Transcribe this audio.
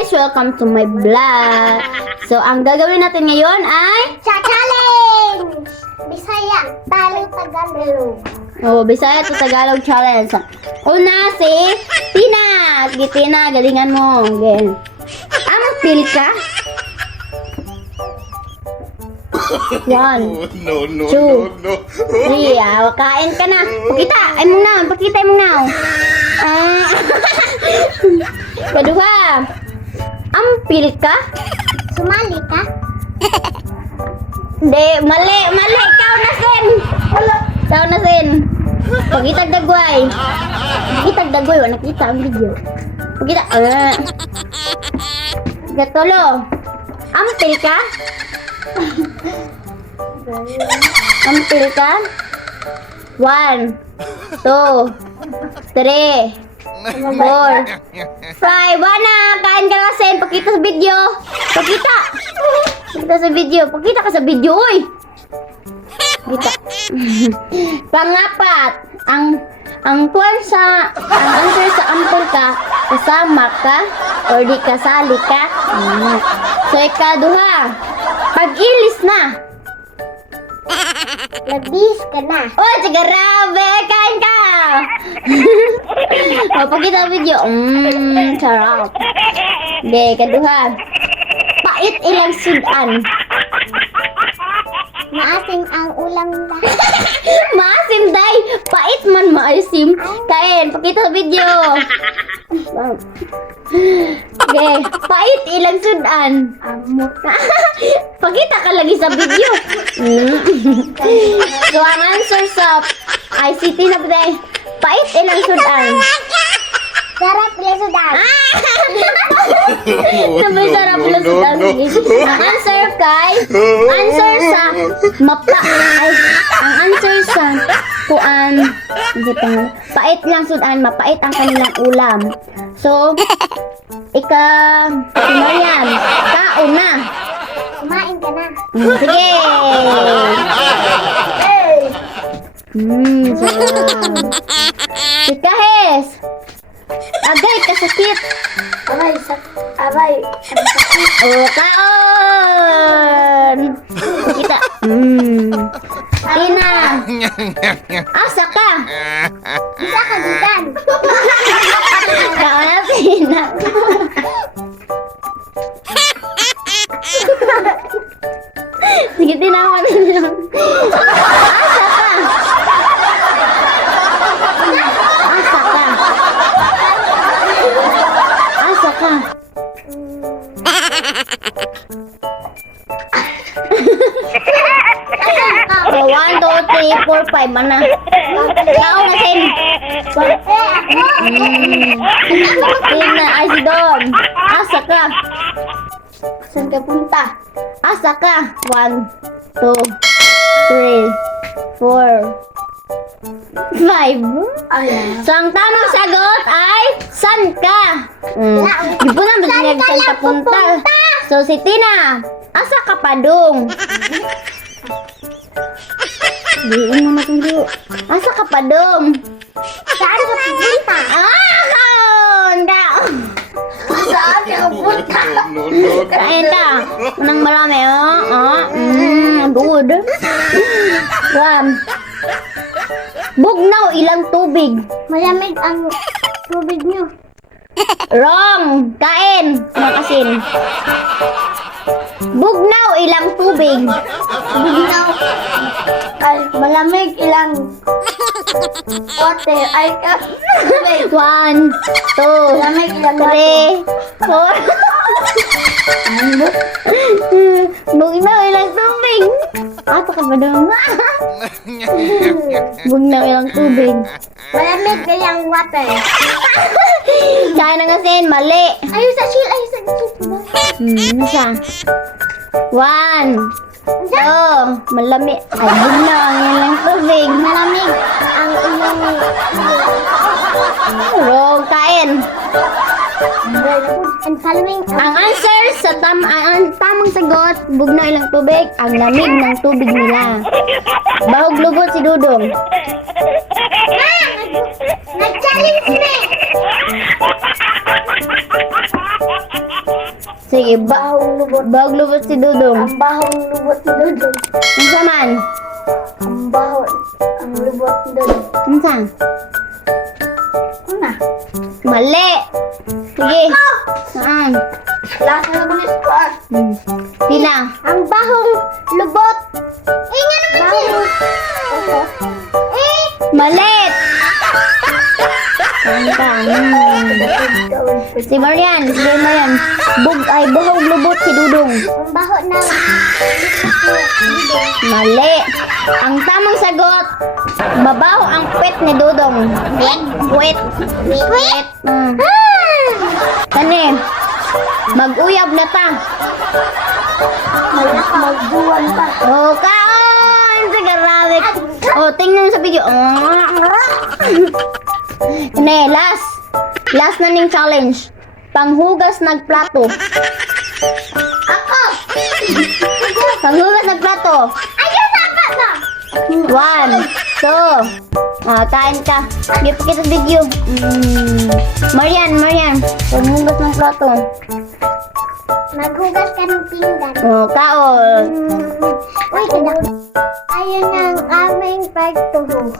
guys! Welcome to my vlog. So, ang gagawin natin ngayon ay Challenge! Bisaya, talo Tagalog. Bisaya to Tagalog challenge. Una si Tina. Sige, Tina, galingan mo. Again. Ampil ka? 1, No, 2, 3. Kain ka na. Pakita. Ay mong now. Pakita mong now. Kedua. Ampil ka? Sumali ka? Di, mali. Ikaw na sin. Ikaw na sin. Pagitag dagway. Pagitag dagway. Wala nakita ang video. Pagita. Gatolo. Ampil ka? Ampil ka? 1, 2, 3, 4, 5. Wana, kain ka na sin. Pakita sa video. Pakita. Pakita sa video. Pakita ka sa video, uy. Pakita. Pangapat, ang answer sa ampul ka, kasama ka or di kasali ka. So, ikaduha, pag-ilis na. Labis ka na. Oh, sigarabe, kain ka. Pakita sa video. Sarap. Okay, kaduha, pait ilang sudan. Maasim ang ulam na. Maasim, day. Pait man maasim. Kain, pakita sa video. Okay, pait ilang sudan. Amot. Pakita ka lagi sa video. So, ang answer sa ICT na pwede, pait ilang sudan. Sarap lesudan. Sabay sarap ilang sudan. Ang answer sa mapa, ay, ang answer sa kuan, pait lang sudan, mapait ang kanilang ulam. So, Marian, kaon na. Kumain ka na. Sige. Sarap. Si Kahes. Agay, kasakit. Aray. Kaon. Kita. Tina. Asa ka? Isa ka dudan. Kaon na, Tina. Sige, tinawan na. Asa ka? Asa ka? Asa ka? So, 1, 2, 3, 4, 5. Mana? Kaon na, Sin. Tina, ay si Don. Asa ka? Saan ka punta? Asa ka? 1, 2, 3, 4, 5. So, ang tamang sagot ay saan ka? Di po naman saan ka punta. So, si Tina, asa ka pa dong? Diin mo matunggu. Asa ka pa dong? Saan ka pupunta? Kaon! Saan ka pupunta? Kain ka. Unang marami, good. Bugnaw ilang tubig. Malamig ang tubig nyo. Wrong. Kain. Makasin. Bugnaw ilang tubig. Bugnaw. Ay, malamig ilang water. Ay, 1, 2, malamig ilang 3, 4. Bugnaw ilang tubig. Ata ka ba doon? Bugnaw ilang tubig. Malamig ilang water. Kaya na nga sin, mali. Ayun sa chill. Ano siya? 1, 2, malami. Ay, bugnaw ang ilang tubig. Malamig ang ilang Wrong, kain. and following Ang answer sa ang tamang sagot, bugnaw ilang tubig, ang lamig ng tubig nila. Bahog lubot si Dudong. Nag-challenge na Sige, Bahong lubot. bag lubot si Dudong. Ang bahong lubot ni Dudong. Unsa man? Ang bahon. Ang lubot ni Dudong. Unsa? Una. Mali. Sige. Saan? Last na naman is part. Pila? Ang bahong lubot. Eh, nga naman siya. Eh. Malit. Kanta. Si Marian. Si Marian. Buhog lubot si Dudong. Ang baho ng Mali. Ang tamang sagot, babaw ang pet ni Dudong. Wet. Wet. Kani, mag-uyab na ta. malak magbuwan pa. Oh, kaon! Sa garabik. Oh, tingnan sa video. Kani, last. Last na ning challenge. Panghugas ng plato. Ako! Panghugas ng plato. Ayun, dapat na! 1, 2. Kain ka. Give kita video. Marian. Panghugas ng plato. Maghugas ka ng pinggan. Oh, kaon. Uy, kada. Ayun ang aming pagtuho.